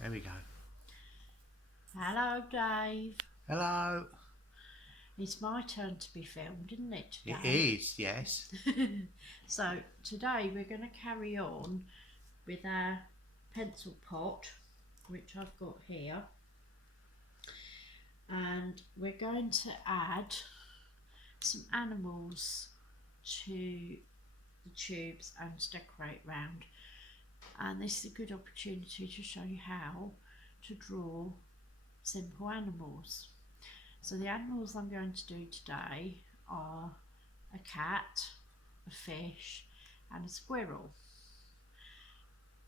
There we go. Hello, Dave. Hello. It's my turn to be filmed, isn't it, today? It is, yes. So today we're going to carry on with our pencil pot, which I've got here, and we're going to add some animals to the tubes and decorate round. And this is a good opportunity to show you how to draw simple animals. So the animals I'm going to do today are a cat, a fish and a squirrel.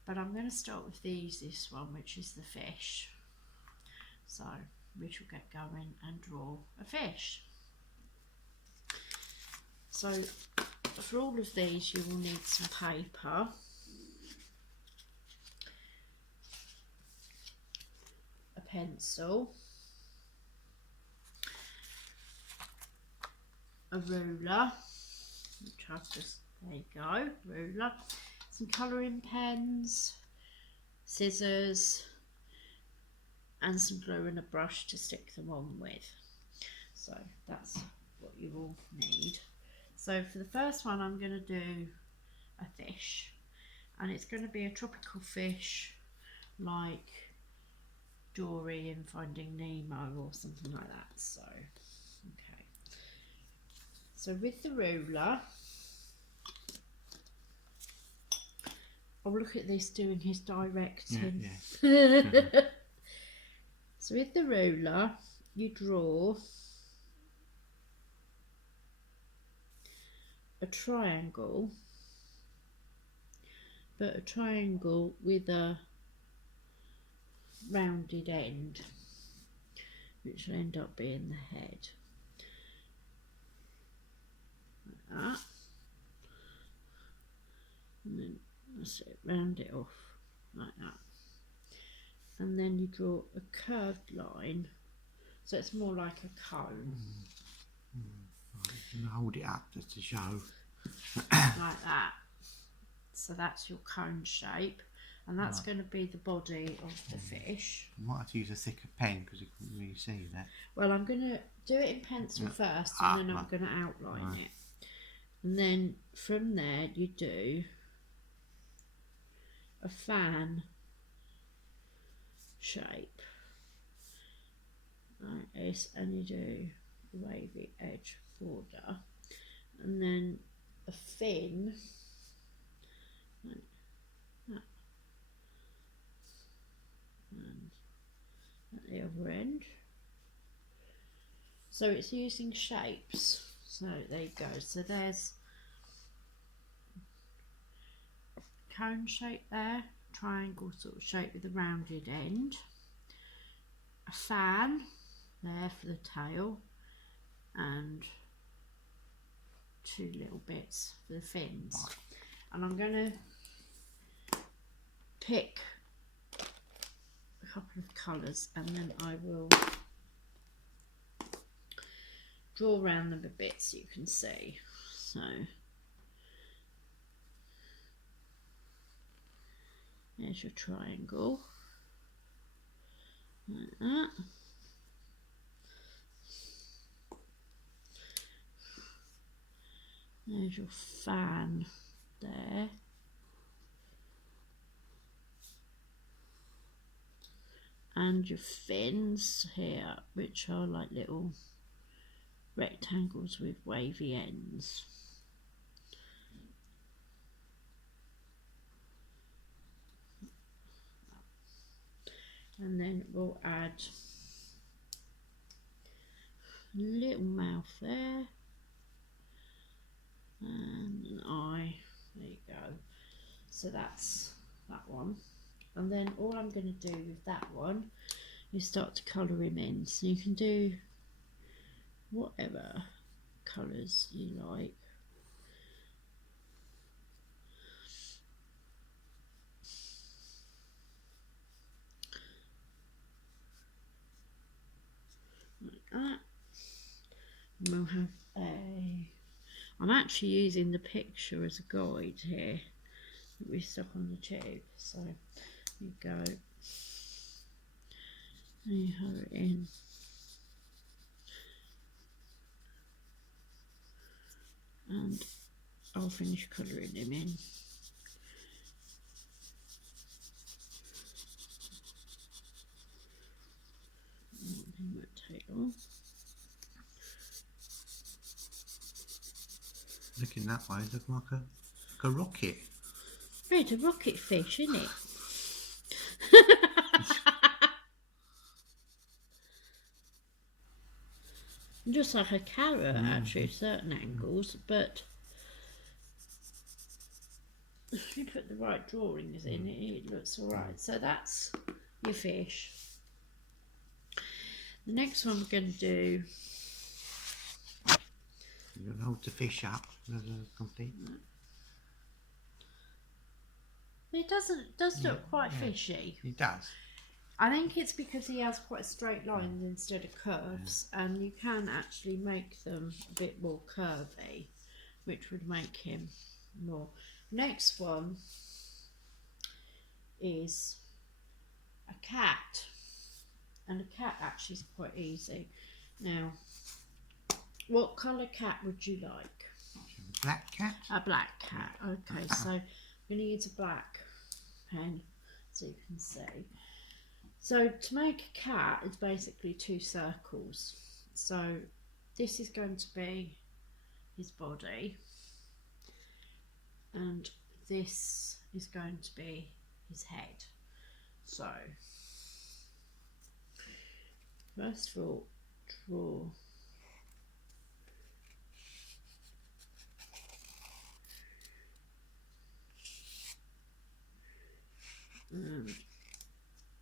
But I'm going to start with the easiest one, which is the fish. So we shall get going and draw a fish. So for all of these you will need some paper, a pencil, a ruler, which I've just, there you go, ruler, some colouring pens, scissors and some glue and a brush to stick them on with. So that's what you will need. So for the first one I'm going to do a fish, and it's going to be a tropical fish like Dory in Finding Nemo or something like that. So okay, so with the ruler, I'll look at this doing his directing. Yeah. So with the ruler you draw a triangle, but a triangle with a rounded end, which will end up being the head, like that. And then that's it, round it off like that. And then you draw a curved line, so it's more like a cone. Right, you can hold it up just to show. Like that. So that's your cone shape, and that's Right. going to be the body of the fish. You might have to use a thicker pen because you couldn't really see that. Well, I'm going to do it in pencil first, and then I'm going to outline it. And then from there you do a fan shape like this, and you do a wavy edge border, and then a fin like that, and at the other end. So it's using shapes. So there you go. So there's cone shape there, triangle sort of shape with a rounded end, a fan there for the tail, and two little bits for the fins. And I'm going to pick a couple of colours, and then I will draw around them a bit so you can see. So there's your triangle, like that. There's your fan there. And your fins here, which are like little rectangles with wavy ends. And then we'll add a little mouth there and an eye. There you go. So that's that one. And then all I'm going to do with that one is start to colour him in. So you can do whatever colours you like. Like that. And we'll have I'm actually using the picture as a guide here that we stuck on the tube. So you go. And you colour it in. And I'll finish colouring him in. He won't take long. Looking that way, it looks like a rocket. It's a rocket fish, isn't it? Just like a carrot, actually, at certain angles, but if you put the right drawings in, it looks alright. So that's your fish. The next one we're going to do. You're going to hold the fish up as a complete. It does look quite fishy. It does. I think it's because he has quite straight lines instead of curves, and you can actually make them a bit more curvy, which would make him more. Next one is a cat, and a cat actually is quite easy. Now, what colour cat would you like? Black cat? A black cat. Okay, so I'm going to use a black pen so you can see. So to make a cat, it's basically 2 circles. So this is going to be his body, and this is going to be his head. So first of all, draw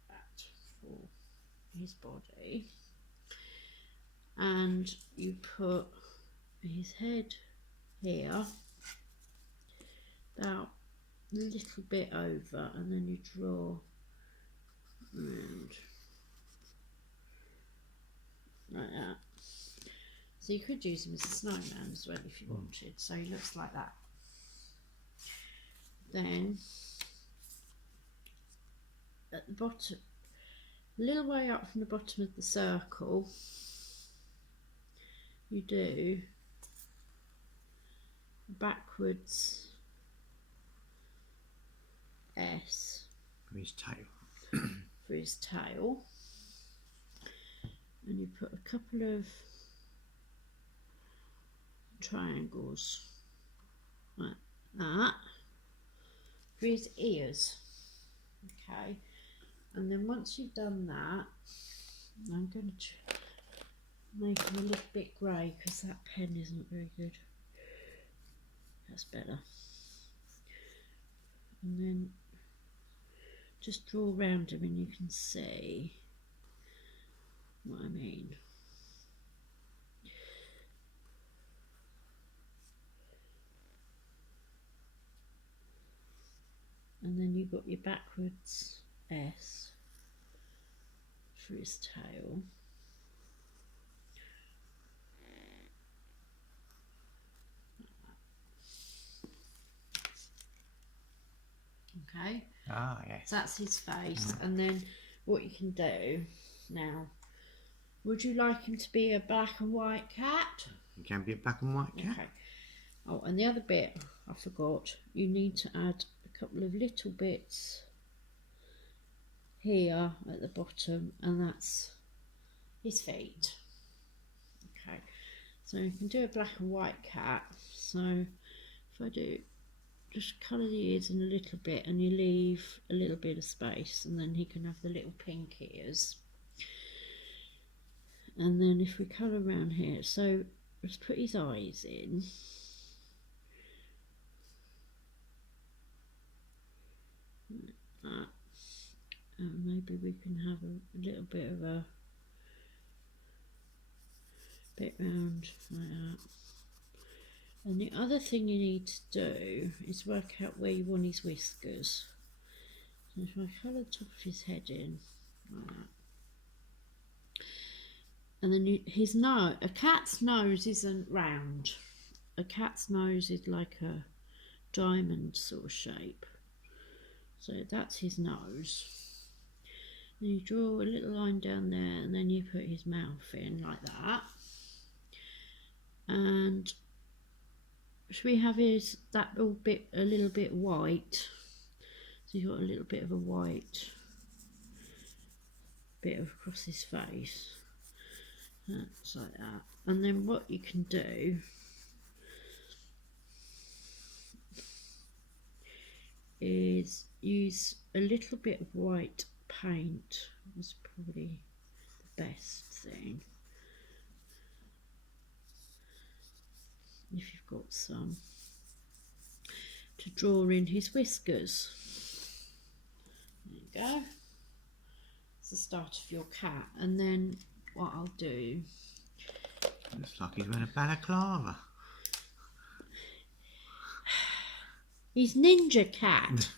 that for his body, and you put his head here about a little bit over, and then you draw around like that. So you could use him as a snowman as well if you wanted. So he looks like that. Then at the bottom, a little way up from the bottom of the circle, you do a backwards S For his tail. for his tail, and you put a couple of triangles like that for his ears. Okay, and then once you've done that, I'm going to make him a little bit grey because that pen isn't very good. That's better. And then just draw around him and you can see what I mean. And then you've got your backwards S for his tail. Okay. Ah, yes. So that's his face. And then what you can do now, would you like him to be a black and white cat? It can be a black and white cat. Okay. Oh, and the other bit I forgot, you need to add a couple of little bits here at the bottom, and that's his feet. Okay, so you can do a black and white cat. So if I do, just colour the ears in a little bit and you leave a little bit of space, and then he can have the little pink ears. And then if we colour around here, so let's put his eyes in. Like that. And maybe we can have a little bit of a bit round like that. And the other thing you need to do is work out where you want his whiskers. So if I colour the top of his head in like that. And then his nose, a cat's nose isn't round. A cat's nose is like a diamond sort of shape. So that's his nose. Then you draw a little line down there, and then you put his mouth in like that. And should we have that little bit, a little bit white? So you've got a little bit of a white bit across his face. That's like that. And then what you can do is use a little bit of white paint. That's probably the best thing. If you've got some, to draw in his whiskers. There you go. It's the start of your cat. And then what I'll do, looks like he's wearing a balaclava. he's Ninja Cat.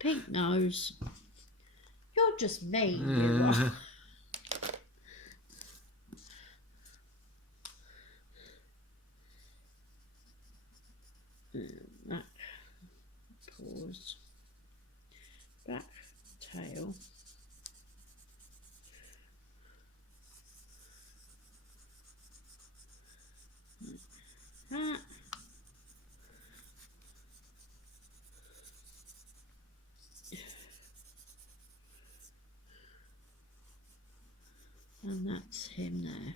Pink nose. You're just mean, you are. Back paws, back tail, that, and that's him there.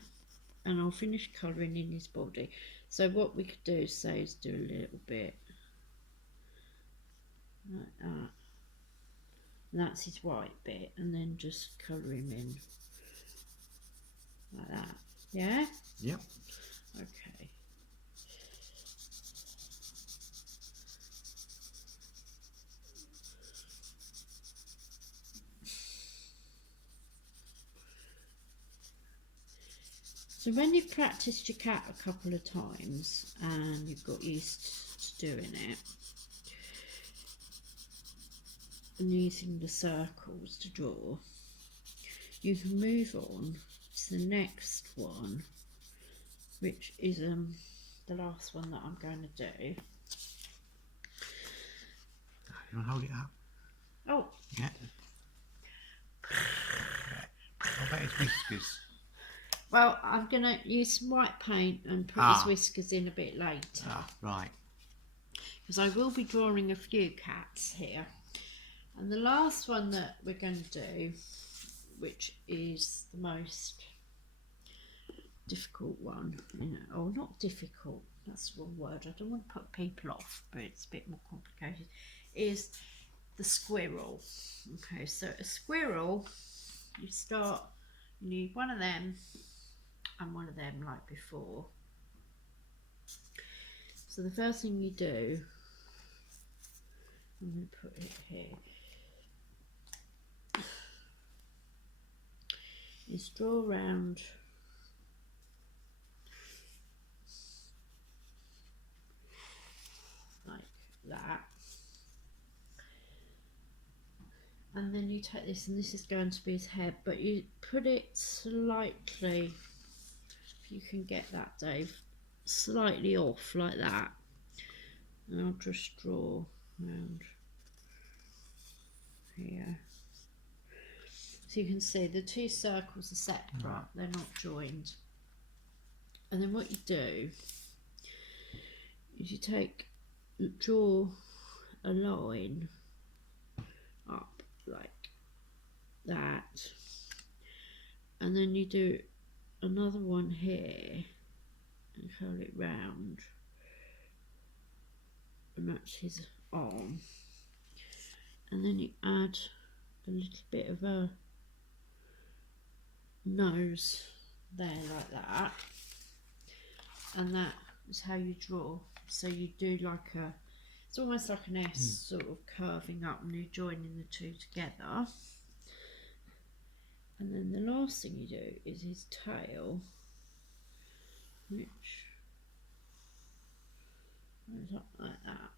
And I'll finish colouring in his body. So what we could do, say, is do a little bit like that. And that's his white bit, and then just colour him in like that. Yeah? Yep. Okay. So when you've practiced your cat a couple of times and you've got used to doing it and using the circles to draw, you can move on to the next one, which is the last one that I'm going to do. You want to hold it up? Oh. Yeah. What about his whiskers? Well, I'm going to use some white paint and put his whiskers in a bit later. Right. Because I will be drawing a few cats here. And the last one that we're going to do, which is the most difficult one, or not difficult, that's the wrong word, I don't want to put people off, but it's a bit more complicated, is the squirrel. Okay, so a squirrel, you need one of them and one of them like before. So the first thing you do, I'm going to put it here, is draw around like that, and then you take this, and this is going to be his head, but you put it slightly, if you can get that, Dave, slightly off like that, and I'll just draw around here. So you can see the two circles are separate, they're not joined. And then what you do is you draw a line up like that, and then you do another one here and curl it round, and that's his arm, and then you add a little bit of a nose there like that, and that is how you draw. So you do like it's almost like an S sort of curving up, and you're joining the two together. And then the last thing you do is his tail, which goes up like that,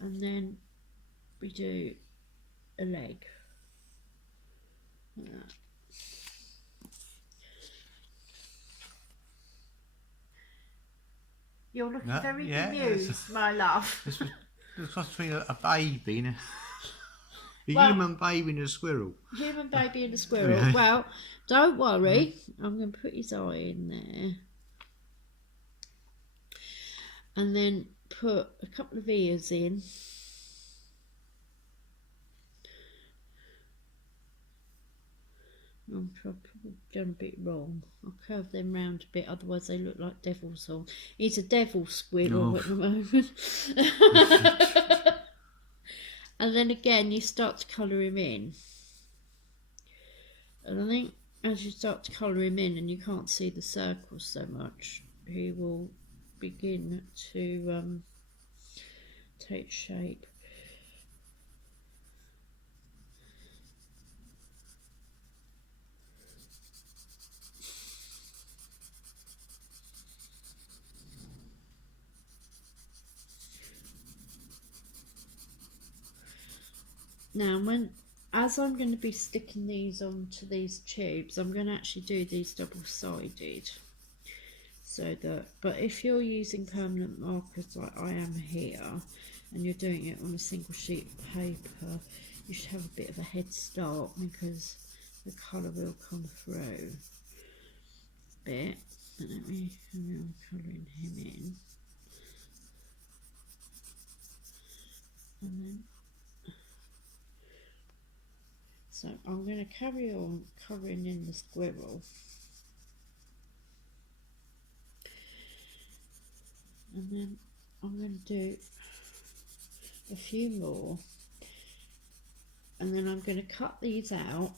and then we do a leg like that. You're looking very bemused, my love. It's like between a baby and a Well, human baby and a squirrel. Human baby and a squirrel. Yeah. Well, don't worry. I'm going to put his eye in there. And then put a couple of ears in. I'm probably done a bit wrong. I'll curve them round a bit, otherwise they look like devil's horns. He's a devil squirrel at the moment. And then again, you start to colour him in. And I think as you start to colour him in and you can't see the circles so much, he will begin to take shape. Now, as I'm going to be sticking these onto these tubes, I'm going to actually do these double-sided. So that, but if you're using permanent markers like I am here, and you're doing it on a single sheet of paper, you should have a bit of a head start because the colour will come through a bit. But let me carry on colouring him in. And then, so I'm going to carry on colouring in the squirrel. And then I'm going to do a few more. And then I'm going to cut these out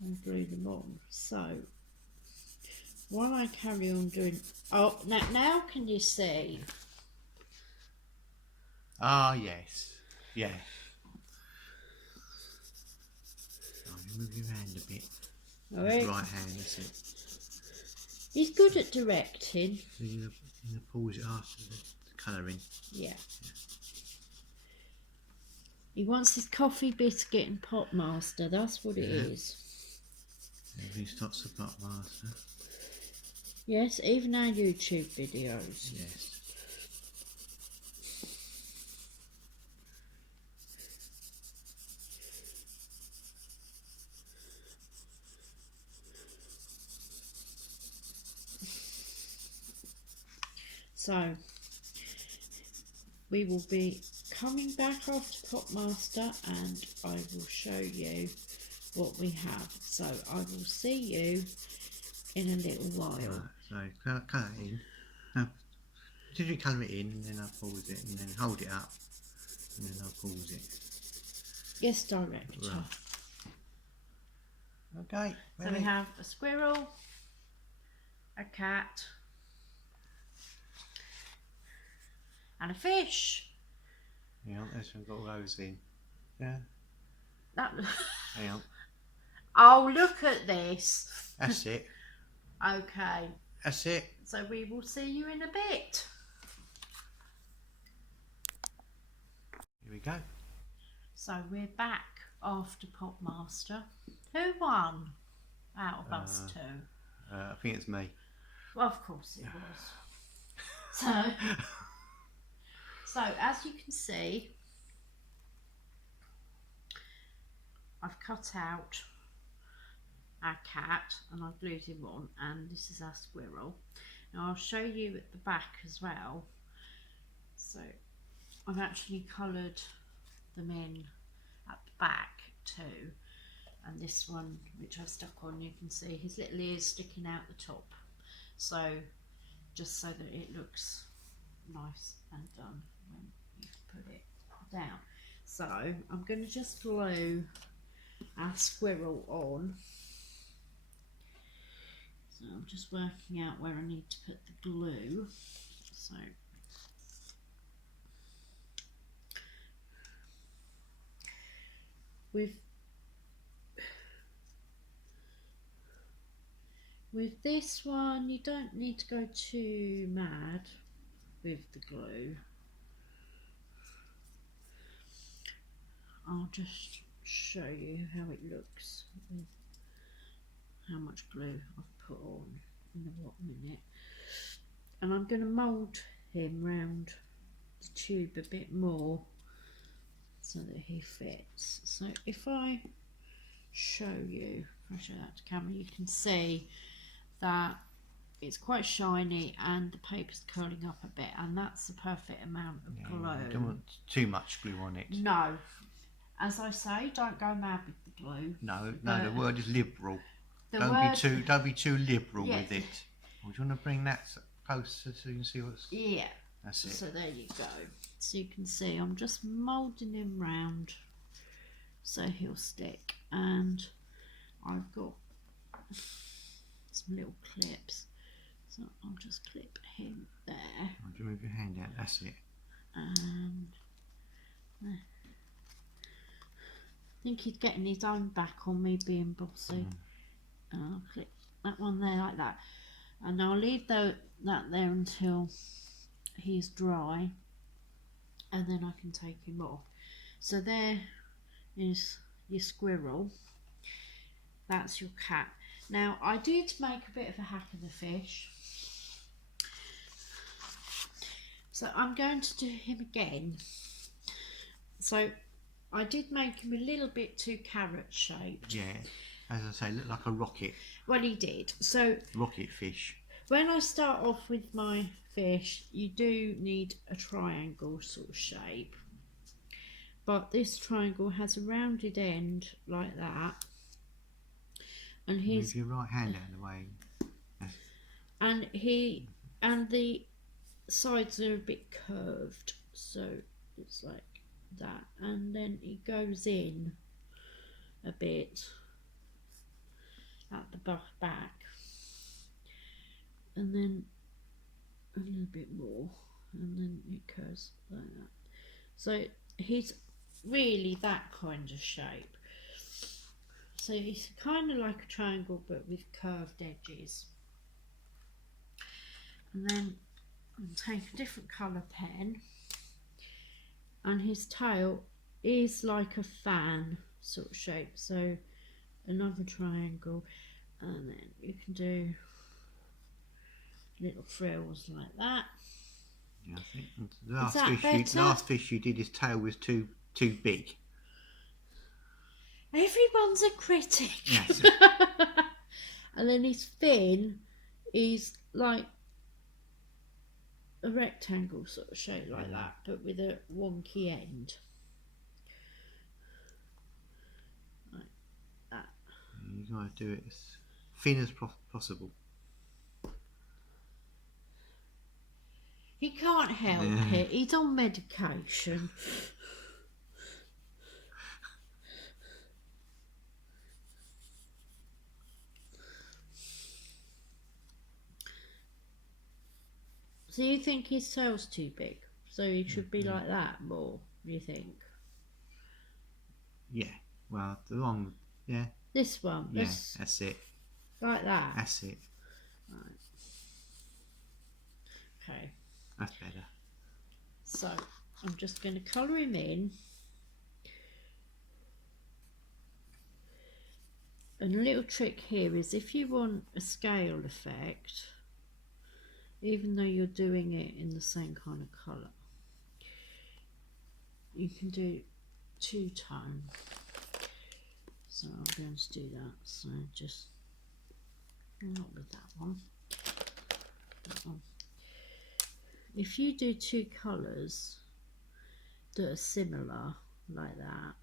and glue them on. So while I carry on doing, oh, now can you see? Ah, yes. Yeah. I'll move you around a bit. All right. Right hand, that's it. He's good at directing. So you're going to pause it after the colouring. Yeah. He wants his coffee biscuit and pot master. That's what it is. Everybody stops the pot master. Yes, even our YouTube videos. Yes. So we will be coming back after Potmaster and I will show you what we have. So I will see you in a little while. Right, so colour it in. No, did you colour it in and then I'll pause it and then hold it up and then I'll pause it. Yes, director. Right. Okay. So we have a squirrel, a cat, and a fish. Yeah, that's one got all those in. Yeah. That. Hang on. Oh, look at this. That's it. Okay. That's it. So we will see you in a bit. Here we go. So we're back after Potmaster. Who won out of us two? I think it's me. Well, of course it was. So as you can see, I've cut out our cat and I've glued him on, and this is our squirrel. Now I'll show you at the back as well. So I've actually coloured them in at the back too, and this one which I stuck on, you can see his little ears sticking out the top, so just so that it looks nice and done when you put it down. So I'm going to just glue our squirrel on. So I'm just working out where I need to put the glue. So with this one, you don't need to go too mad with the glue. I'll just show you how it looks with how much glue I've put on in a minute. And I'm going to mould him round the tube a bit more so that he fits. So if I show that to camera, you can see that it's quite shiny and the paper's curling up a bit, and that's the perfect amount of glue. You don't want too much glue on it. No. As I say, don't go mad with the glue. No, the word is liberal. The Don't be too liberal with it. Well, do you want to bring that closer so you can see what's... Yeah. That's it. So there you go. So you can see I'm just moulding him round so he'll stick, and I've got some little clips, so I'll just clip him there. Oh, do you move your hand out? That's it. And I think he's getting his own back on me being bossy. And I'll clip that one there like that, and I'll leave that there until he's dry, and then I can take him off. So there is your squirrel, that's your cat. Now I did make a bit of a hack of the fish, so I'm going to do him again. So I did make him a little bit too carrot shaped. Yeah, as I say, look like a rocket. Well, he did. So rocket fish. When I start off with my fish, you do need a triangle sort of shape, but this triangle has a rounded end like that, and move your right hand out of the way. And the sides are a bit curved, so it's like that, and then it goes in a bit at the back, and then a little bit more, and then it curves like that. So he's really that kind of shape. So he's kind of like a triangle but with curved edges. And then I'll take a different colour pen, and his tail is like a fan sort of shape, so another triangle, and then you can do little frills like that. Yeah, I think the last fish you did, his tail was too big. Everyone's a critic. Yes. And then his fin is like a rectangle sort of shape like that, but with a wonky end. Like that. You got to do it as thin as possible. He can't help it. He's on medication. So you think his tail's too big? So he should be like that more, do you think? Yeah. Well, the one, yeah. This one? Yeah, that's it. Like that? That's it. Right. Okay. That's better. So I'm just going to colour him in. And a little trick here is if you want a scale effect, even though you're doing it in the same kind of colour, you can do two-tone. So I'm going to do that. So just not with that one. That one. If you do two colours that are similar like that,